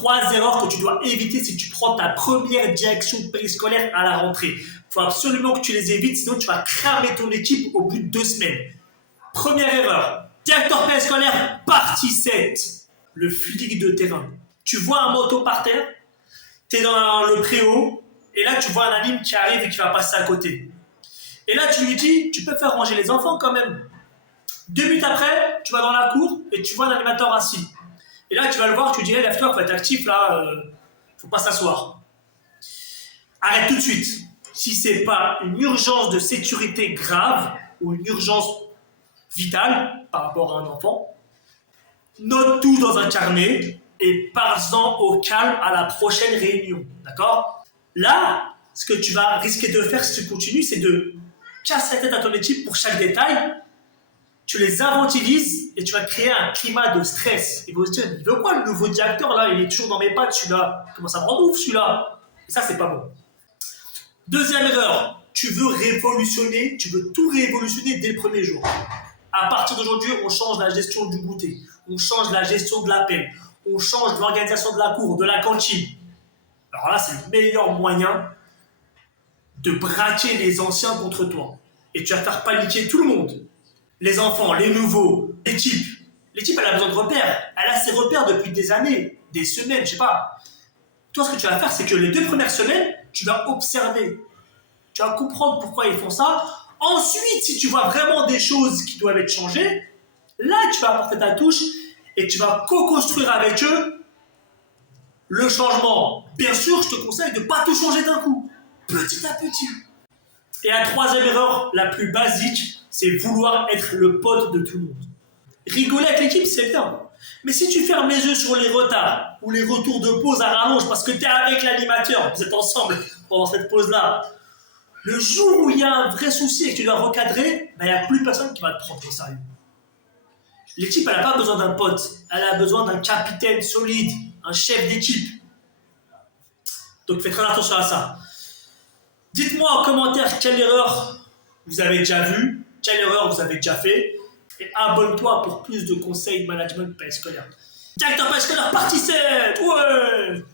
3 erreurs que tu dois éviter si tu prends ta première direction périscolaire à la rentrée. Il faut absolument que tu les évites, sinon tu vas cramer ton équipe au bout de 2 semaines. Première erreur, directeur périscolaire, partie 7. Le flic de terrain. Tu vois un moto par terre, tu es dans le préau, et là tu vois un anime qui arrive et qui va passer à côté. Et là tu lui dis, tu peux faire ranger les enfants quand même. 2 minutes après, tu vas dans la cour et tu vois un animateur assis. Et là tu vas le voir, tu lui dis, hey, lève-toi, faut être actif là, faut pas s'asseoir. Arrête tout de suite. Si c'est pas une urgence de sécurité grave ou une urgence vitale par rapport à un enfant, note tout dans un carnet et pars-en au calme à la prochaine réunion. D'accord? Là, ce que tu vas risquer de faire si tu continues, c'est de casser la tête à ton équipe pour chaque détail. Tu les infantilises et tu vas créer un climat de stress. Ils vont se dire, il veut quoi le nouveau directeur là? Il est toujours dans mes pattes celui-là. Comment ça me rend ouf celui-là? Et ça, c'est pas bon. Deuxième erreur, tu veux révolutionner, tu veux tout révolutionner dès le premier jour. À partir d'aujourd'hui, on change la gestion du goûter, on change la gestion de l'appel, on change l'organisation de la cour, de la cantine. Alors là, c'est le meilleur moyen de braquer les anciens contre toi. Et tu vas faire paniquer tout le monde. Les enfants, les nouveaux, l'équipe. L'équipe, elle a besoin de repères. Elle a ses repères depuis des années, des semaines, je sais pas. Toi, ce que tu vas faire, c'est que les 2 premières semaines, tu vas observer. Tu vas comprendre pourquoi ils font ça. Ensuite, si tu vois vraiment des choses qui doivent être changées, là, tu vas apporter ta touche et tu vas co-construire avec eux le changement. Bien sûr, je te conseille de ne pas tout changer d'un coup, petit à petit. Et la troisième erreur, la plus basique, c'est vouloir être le pote de tout le monde. Rigoler avec l'équipe, c'est bien. Mais si tu fermes les yeux sur les retards ou les retours de pause à rallonge parce que tu es avec l'animateur, vous êtes ensemble pendant cette pause-là, le jour où il y a un vrai souci et que tu dois recadrer, il n'y a plus personne qui va te prendre au sérieux. L'équipe, elle n'a pas besoin d'un pote, elle a besoin d'un capitaine solide, un chef d'équipe. Donc faites très attention à ça. Dites-moi en commentaire quelle erreur vous avez déjà vue, quelle erreur vous avez déjà fait, et abonne-toi pour plus de conseils de management périscolaire. Directeur périscolaire, partie 7, ouais.